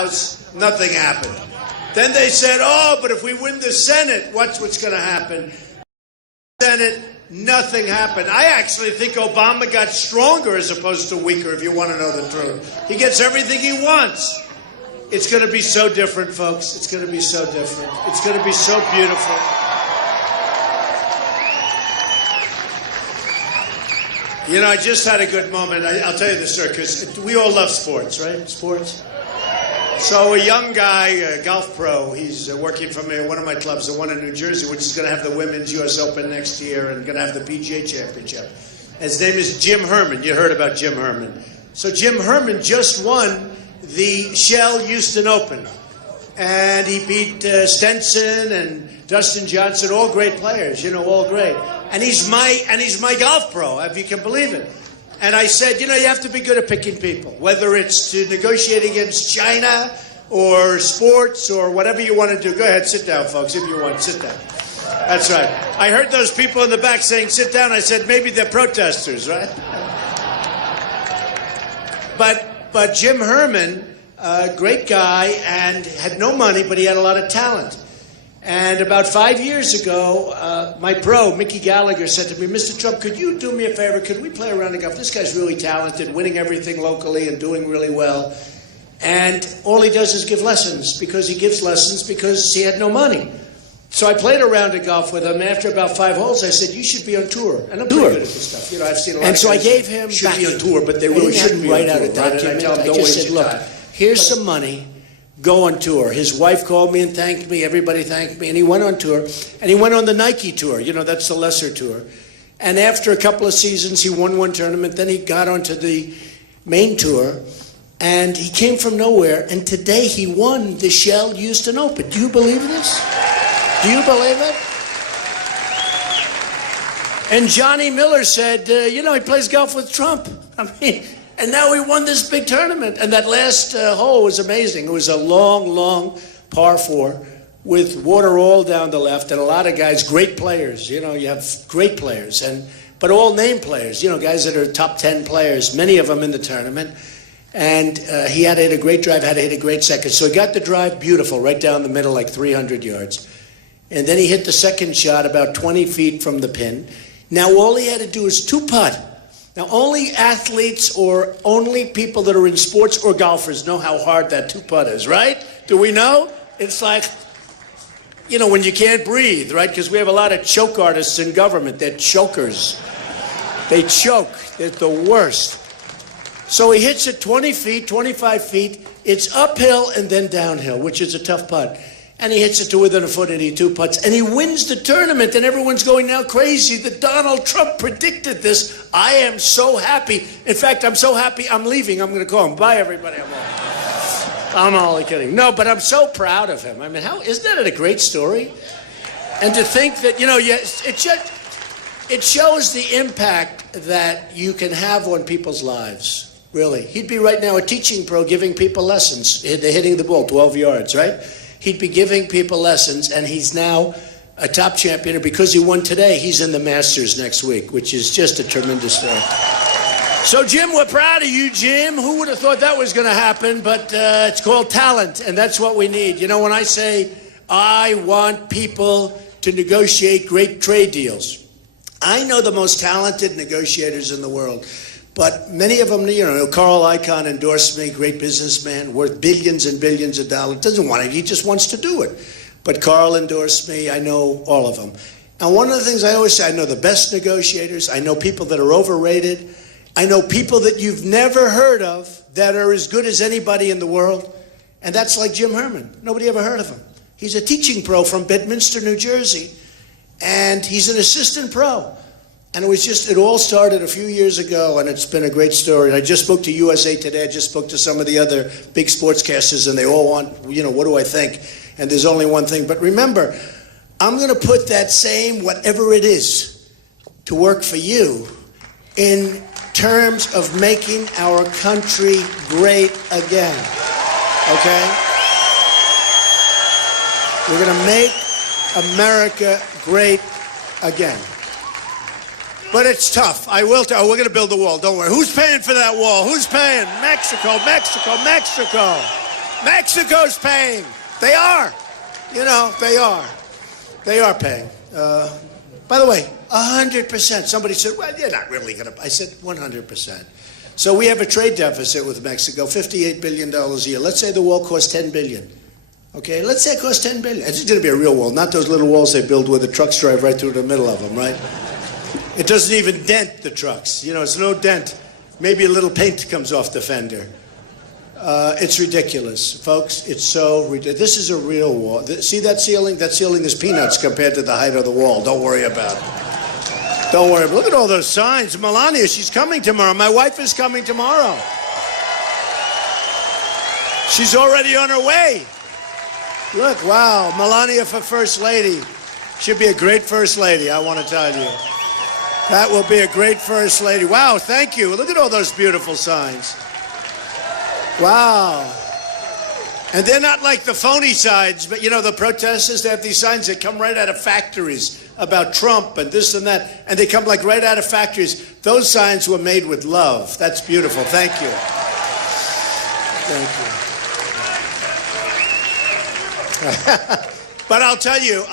House, nothing happened. Then they said, oh, but if we win the Senate, what's going to happen? Senate, nothing happened. I actually think Obama got stronger as opposed to weaker, if you want to know the truth. He gets everything he wants. It's going to be so different, folks. It's going to be so different. It's going to be so beautiful. You know, I just had a good moment. I'll tell you this story, because we all love sports, right? Sports. So a young guy, a golf pro, he's working for me at one of my clubs, the one in New Jersey, which is going to have the Women's U.S. Open next year and going to have the PGA Championship. His name is Jim Herman. You heard about Jim Herman. So Jim Herman just won the Shell Houston Open. And he beat Stenson and Dustin Johnson, all great players, you know, all great. And he's my golf pro, if you can believe it. And I said, you know, you have to be good at picking people, whether it's to negotiate against China or sports or whatever you want to do. Go ahead, sit down, folks, if you want. Sit down. That's right. I heard those people in the back saying, sit down. I said, maybe they're protesters, right? But Jim Herman, great guy, and had no money, but he had a lot of talent. And about 5 years ago, my pro, Mickey Gallagher, said to me, Mr. Trump, could you do me a favor? Could we play a round of golf? This guy's really talented, winning everything locally and doing really well. And all he does is give lessons, because he gives lessons because he had no money. So I played a round of golf with him. After about 5 holes, I said, you should be on tour. And I'm pretty good at this stuff. You know, I've seen a lot of guys I gave him should be on tour, but they really shouldn't be on tour. Write out a document. I just said, look, here's some money. Go on tour. His wife called me and thanked me. Everybody thanked me. And he went on tour. And he went on the Nike tour. You know, that's the lesser tour. And after a couple of seasons, he won one tournament. Then he got onto the main tour. And he came from nowhere. And today he won the Shell Houston Open. Do you believe this? Do you believe it? And Johnny Miller said, you know, he plays golf with Trump. I mean... And now he won this big tournament. And that last hole was amazing. It was a long, long par 4 with water all down the left and a lot of guys, great players. You know, you have great players, but all name players, you know, guys that are top 10 players, many of them in the tournament. And he had to hit a great drive, had to hit a great second. So he got the drive beautiful, right down the middle, like 300 yards. And then he hit the second shot about 20 feet from the pin. Now all he had to do is 2-putt. Now, only athletes or only people that are in sports or golfers know how hard that 2-putt is, right? Do we know? It's like, you know, when you can't breathe, right? Because we have a lot of choke artists in government. They're chokers. They choke. They're the worst. So he hits it 20 feet, 25 feet. It's uphill and then downhill, which is a tough putt. And he hits it to within a foot and he 2-putts. And he wins the tournament. And everyone's going now crazy that Donald Trump predicted this. I am so happy. In fact, I'm so happy I'm leaving. I'm going to call him. Bye, everybody. I'm only kidding. No, but I'm so proud of him. I mean, isn't that a great story? And to think that, you know, yes, it shows the impact that you can have on people's lives, really. He'd be right now a teaching pro giving people lessons. They're hitting the ball 12 yards, right? He'd be giving people lessons, and he's now a top champion. And because he won today, he's in the Masters next week, which is just a tremendous story. So, Jim, we're proud of you, Jim. Who would have thought that was going to happen? But it's called talent, and that's what we need. You know, when I say I want people to negotiate great trade deals, I know the most talented negotiators in the world. But many of them, you know, Carl Icahn endorsed me, great businessman, worth billions and billions of dollars. Doesn't want it, he just wants to do it. But Carl endorsed me, I know all of them. And one of the things I always say, I know the best negotiators, I know people that are overrated, I know people that you've never heard of that are as good as anybody in the world. And that's like Jim Herman. Nobody ever heard of him. He's a teaching pro from Bedminster, New Jersey. And he's an assistant pro. And it all started a few years ago, and it's been a great story. And I just spoke to USA Today. I just spoke to some of the other big sportscasters, and they all want, you know, what do I think? And there's only one thing. But remember, I'm going to put that same whatever it is to work for you in terms of making our country great again. Okay? We're going to make America great again. But it's tough. I will tell you, we're going to build the wall. Don't worry. Who's paying for that wall? Who's paying? Mexico, Mexico, Mexico. Mexico's paying. They are. You know, they are. They are paying. By the way, 100%. Somebody said, well, you're not really going to. I said 100%. So we have a trade deficit with Mexico, $58 billion a year. Let's say the wall costs $10 billion. Okay, let's say it costs $10 billion. It's going to be a real wall, not those little walls they build where the trucks drive right through the middle of them, right? It doesn't even dent the trucks. You know, it's no dent. Maybe a little paint comes off the fender. It's ridiculous, folks. It's so ridiculous. This is a real wall. See that ceiling? That ceiling is peanuts compared to the height of the wall. Don't worry about it. Don't worry. Look at all those signs. Melania, she's coming tomorrow. My wife is coming tomorrow. She's already on her way. Look, wow. Melania for First Lady. She'll be a great First Lady, I want to tell you. That will be a great First Lady. Wow, thank you. Look at all those beautiful signs. Wow. And they're not like the phony signs, but you know, the protesters, they have these signs that come right out of factories about Trump and this and that, and they come like right out of factories. Those signs were made with love. That's beautiful. Thank you. Thank you. But I'll tell you,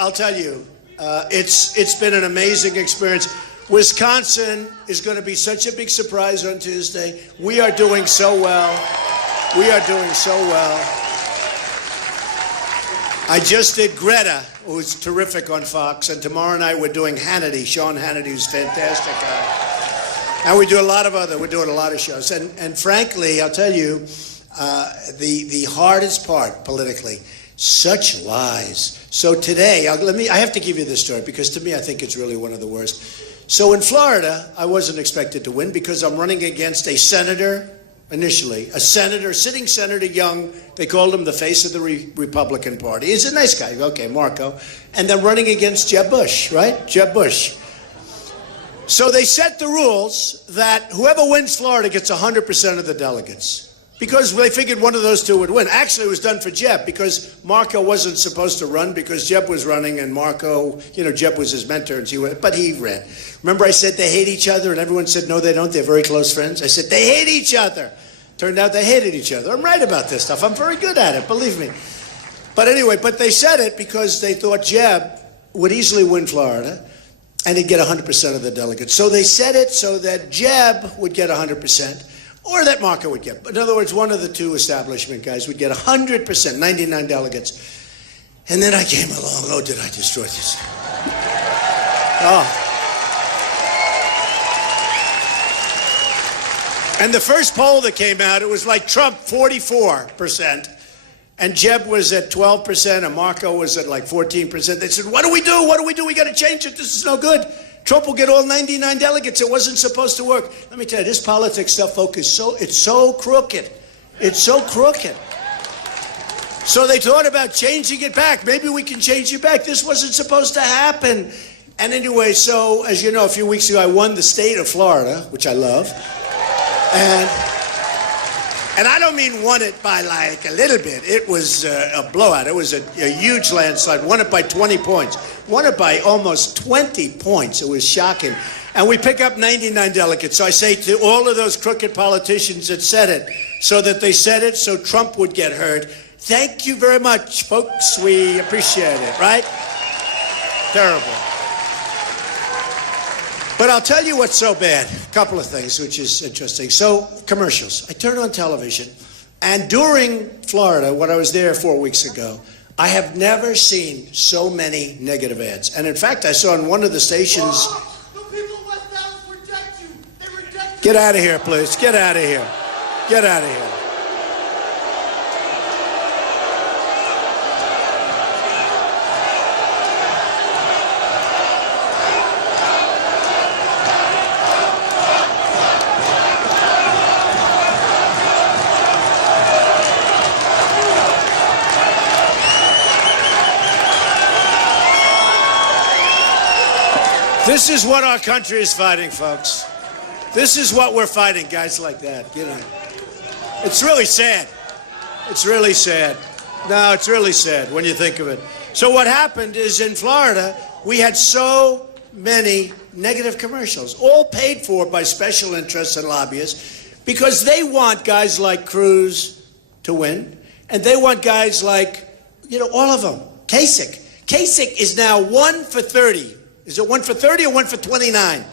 it's been an amazing experience. Wisconsin is going to be such a big surprise on Tuesday. We are doing so well. We are doing so well. I just did Greta, who's terrific on Fox, and tomorrow night we're doing Hannity, Sean Hannity, who's fantastic guy. And we do we're doing a lot of shows. And frankly, I'll tell you, the hardest part politically, such lies. So today, I have to give you this story because to me, I think it's really one of the worst. So in Florida, I wasn't expected to win because I'm running against a senator, initially, a senator, sitting Senator Young. They called him the face of the Republican Party. He's a nice guy. Okay, Marco. And then running against Jeb Bush, right? Jeb Bush. So they set the rules that whoever wins Florida gets 100% of the delegates. Because they figured one of those two would win. Actually, it was done for Jeb because Marco wasn't supposed to run because Jeb was running and Marco, you know, Jeb was his mentor, but he ran. Remember I said they hate each other and everyone said, no, they don't. They're very close friends. I said, they hate each other. Turned out they hated each other. I'm right about this stuff. I'm very good at it, believe me. But anyway, but they said it because they thought Jeb would easily win Florida and he'd get 100% of the delegates. So they said it so that Jeb would get 100%. Or that Marco would get. In other words, one of the two establishment guys would get 100%, 99 delegates. And then I came along. Oh, did I destroy this? Oh. And the first poll that came out, it was like Trump 44%. And Jeb was at 12%, and Marco was at like 14%. They said, what do we do? What do we do? We got to change it. This is no good. Trump will get all 99 delegates. It wasn't supposed to work. Let me tell you, this politics stuff, folks, it's so crooked. It's so crooked. So they thought about changing it back. Maybe we can change it back. This wasn't supposed to happen. And anyway, so as you know, a few weeks ago, I won the state of Florida, which I love. And I don't mean won it by like a little bit. It was a blowout. It was a huge landslide. Won it by 20 points. Won it by almost 20 points. It was shocking. And we pick up 99 delegates. So I say to all of those crooked politicians that said it, so that they said it so Trump would get heard, thank you very much, folks. We appreciate it, right? Terrible. But I'll tell you what's so bad. A couple of things, which is interesting. So, commercials. I turn on television, and during Florida, when I was there 4 weeks ago, I have never seen so many negative ads. And in fact, I saw on one of the stations... The people of West Dallas reject you. They reject you. Get out of here, please. Get out of here. Get out of here. This is what our country is fighting, folks. This is what we're fighting, guys like that, you know. It's really sad. It's really sad. No, it's really sad when you think of it. So what happened is in Florida, we had so many negative commercials, all paid for by special interests and lobbyists, because they want guys like Cruz to win. And they want guys like, all of them. Kasich. Kasich is now 1 for 30. Is it 1 for 30 or 1 for 29?